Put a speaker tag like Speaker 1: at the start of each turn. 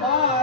Speaker 1: Bye.